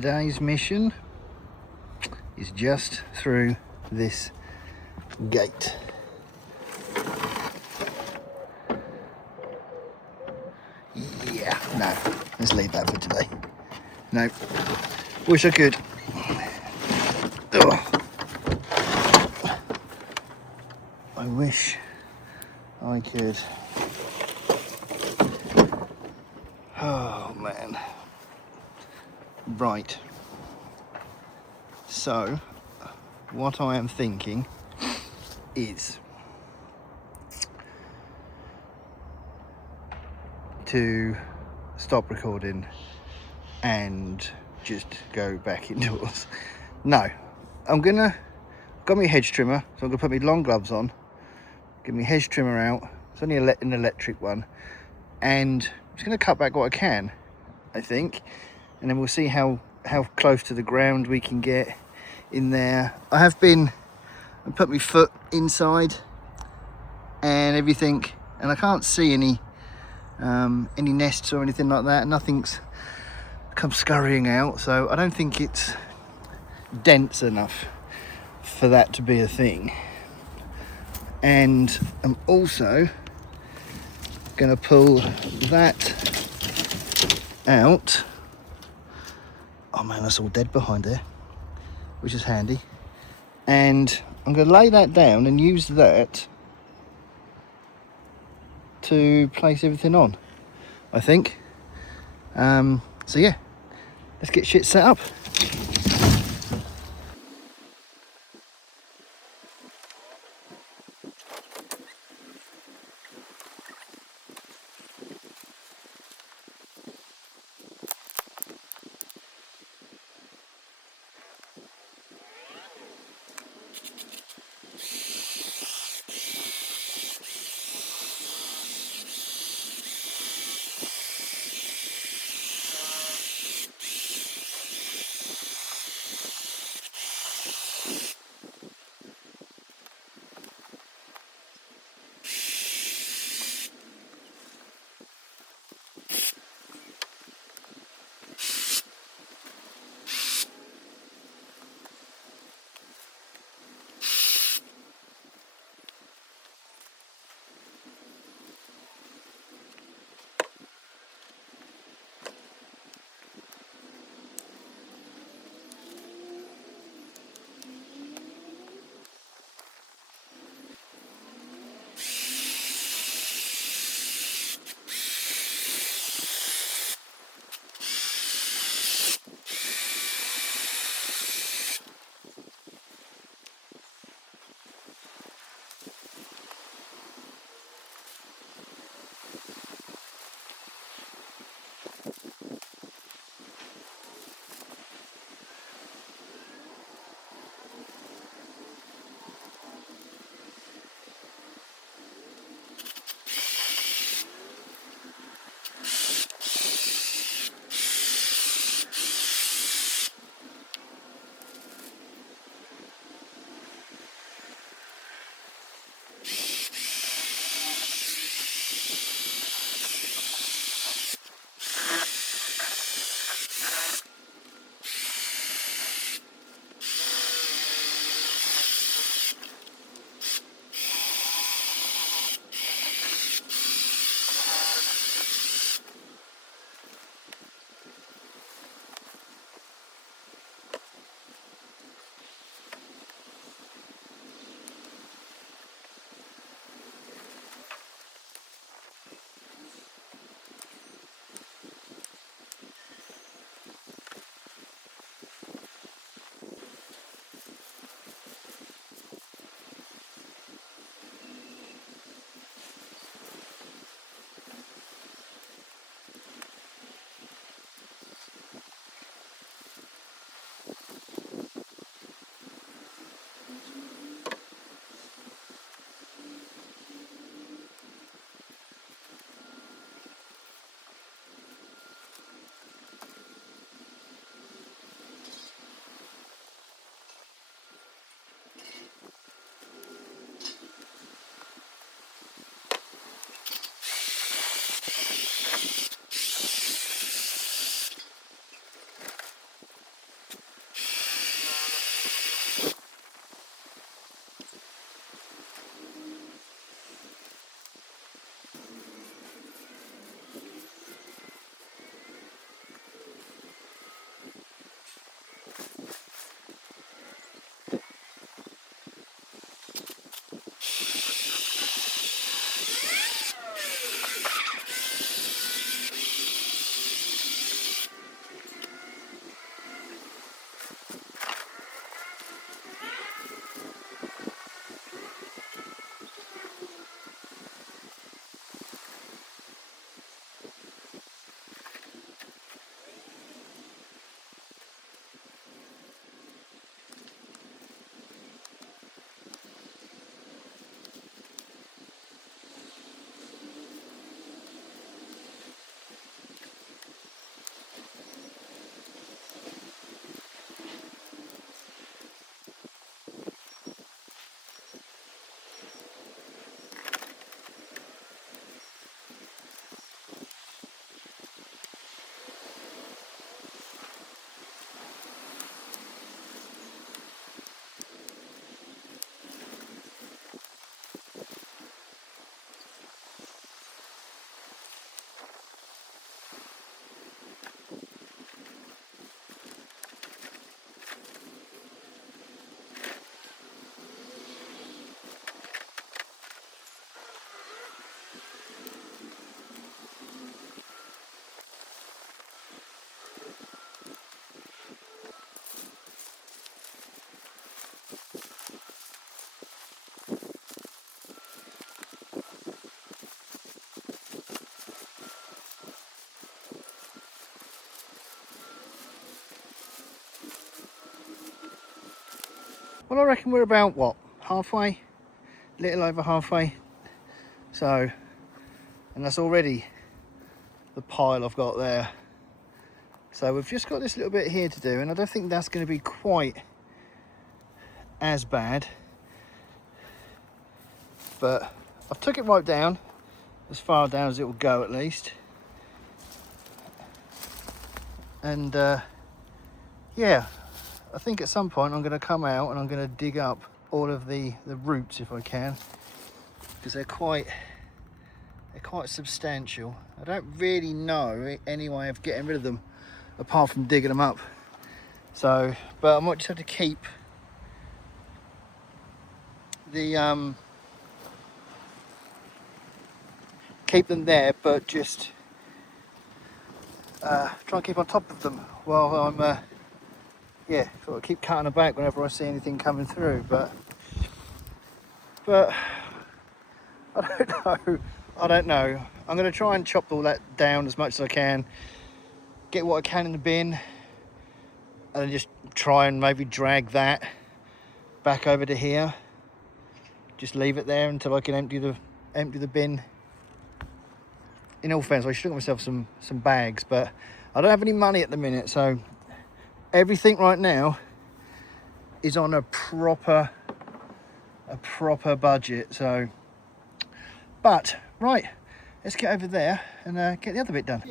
today's mission is just through this gate. Yeah, no, let's leave that for today. No, wish I could. Ugh. I wish I could. Oh man. Right. So, what I am thinking is to stop recording and just go back indoors. No, got my hedge trimmer, so I'm gonna put my long gloves on, get my hedge trimmer out. It's only an electric one, and I'm just gonna cut back what I can, I think, and then we'll see how close to the ground we can get in there. I have been and put my foot inside and everything, and I can't see any nests or anything like that. Nothing's come scurrying out, so I don't think it's dense enough for that to be a thing. And I'm also going to pull that out. Oh man, that's all dead behind there, which is handy. And I'm going to lay that down and use that to place everything on, I think. So yeah, let's get shit set up. Well, I reckon we're about, what, halfway? Little over halfway. So, and that's already the pile I've got there. So we've just got this little bit here to do, and I don't think that's going to be quite as bad. But I've took it right down, as far down as it will go at least. And yeah, I think at some point I'm going to come out and I'm going to dig up all of the roots if I can, because they're quite substantial. I don't really know any way of getting rid of them apart from digging them up. So, but I might just have to keep the keep them there, but just try and keep on top of them while I'm yeah, sort of keep cutting them back whenever I see anything coming through. But I don't know. I'm going to try and chop all that down as much as I can, get what I can in the bin, and then just try and maybe drag that back over to here. Just leave it there until I can empty the bin. In all fairness, I should have got myself some bags, but I don't have any money at the minute, so everything right now is on a proper budget. So, but right, let's get over there and get the other bit done.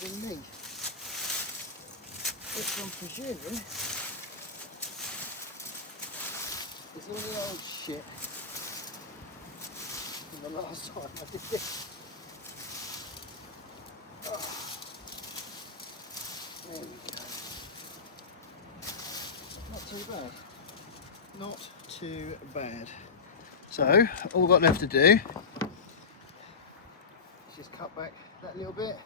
Underneath, which I'm presuming is all the old shit from the last time I did this. Oh, there we go. Not too bad. Not too bad. So all we've got left to do is just cut back that little bit.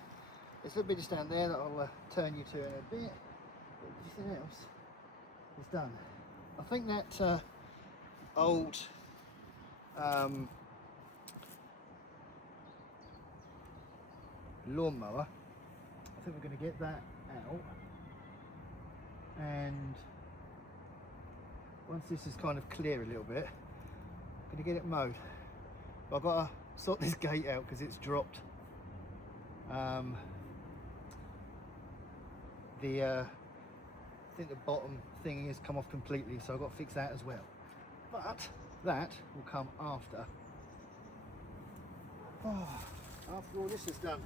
There's a little bit just down there that I'll turn you to in a bit. But everything else is done. I think that old lawnmower, I think we're going to get that out, and once this is kind of clear a little bit, I'm going to get it mowed. But I've got to sort this gate out because it's dropped. I think the bottom thing has come off completely, so I've got to fix that as well. But that will come after. Oh, after all this is done.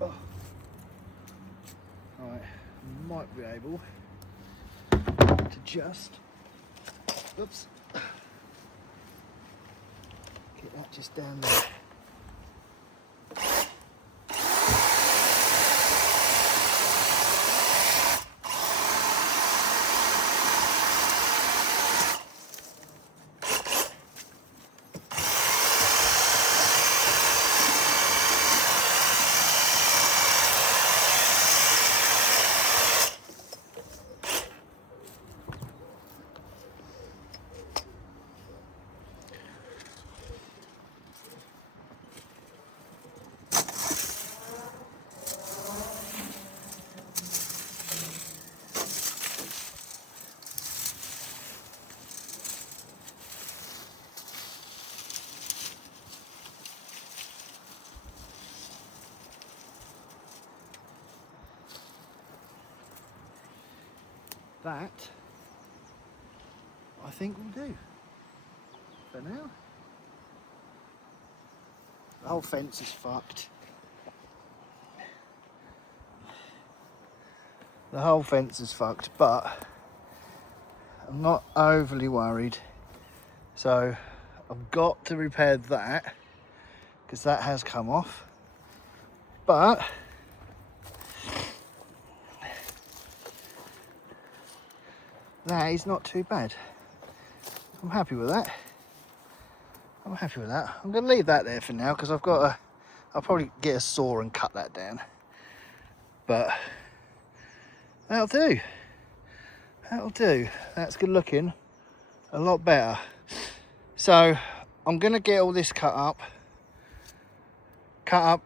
Oh. Right, might be able to just, oops, get that just down there. that I think will do for now. The whole fence is fucked. The whole fence is fucked, but I'm not overly worried. So I've got to repair that because that has come off. But that is not too bad. I'm happy with that. I'm happy with that. I'm going to leave that there for now because I'll probably get a saw and cut that down. But that'll do. That'll do. That's good looking. A lot better. So I'm going to get all this cut up,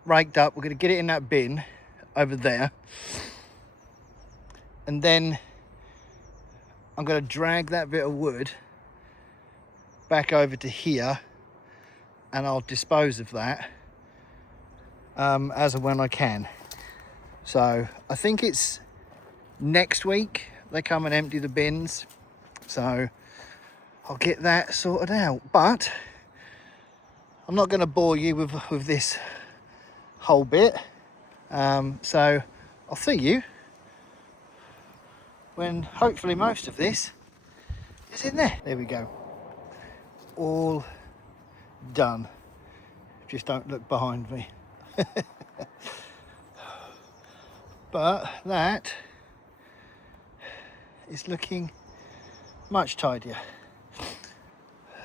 raked up. We're going to get it in that bin over there. And then I'm going to drag that bit of wood back over to here, and I'll dispose of that as and when I can. So I think it's next week they come and empty the bins, so I'll get that sorted out. But I'm not going to bore you with this whole bit, so I'll see you when hopefully most of this is in there. There we go, all done. Just don't look behind me. But that is looking much tidier.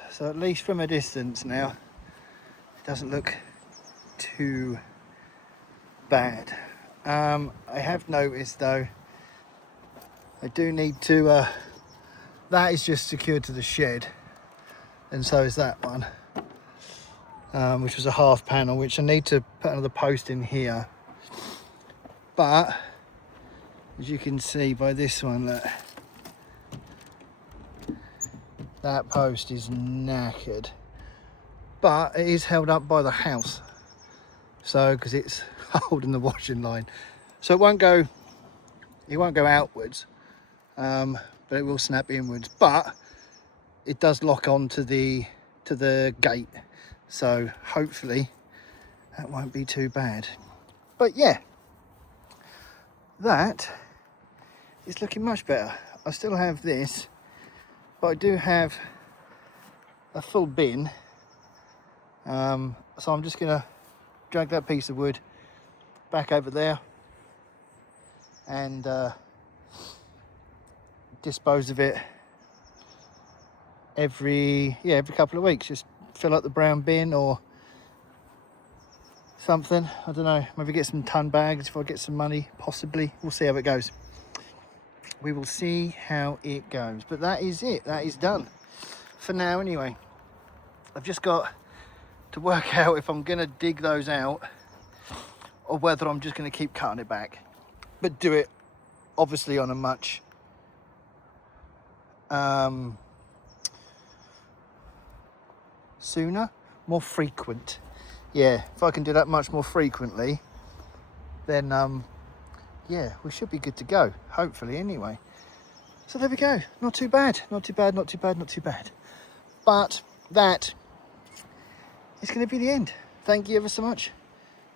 So at least from a distance now, it doesn't look too bad. I have noticed though, I do need to, that is just secured to the shed, and so is that one, which was a half panel, which I need to put another post in here. But as you can see by this one, look, that post is knackered, but it is held up by the house, so because it's holding the washing line, so it won't go outwards, but it will snap inwards. But it does lock on to the gate, so hopefully that won't be too bad. But yeah, that is looking much better. I still have this, but I do have a full bin, so I'm just gonna drag that piece of wood back over there and dispose of it every couple of weeks. Just fill up the brown bin or something, I don't know, maybe get some ton bags if I get some money, possibly. We'll see how it goes. We will see how it goes. But that is it, that is done for now anyway. I've just got to work out if I'm gonna dig those out or whether I'm just gonna keep cutting it back, but do it obviously on a much sooner, more frequent. Yeah, if I can do that much more frequently, then yeah, we should be good to go, hopefully anyway. So there we go, not too bad, not too bad, not too bad, not too bad. But that is going to be the end. Thank you ever so much.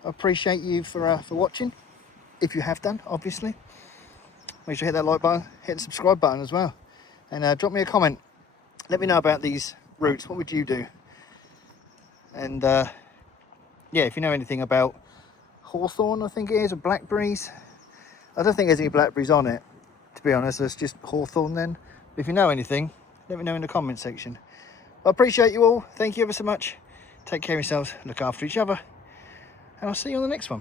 I appreciate you for watching, if you have done, obviously. Make sure you hit that like button, hit the subscribe button as well, and drop me a comment. Let me know about these roots. What would you do? And yeah, if you know anything about hawthorn, I think it is, or blackberries. I don't think there's any blackberries on it, to be honest. It's just hawthorn then. But if you know anything, let me know in the comment section. I appreciate you all. Thank you ever so much. Take care of yourselves, look after each other, and I'll see you on the next one.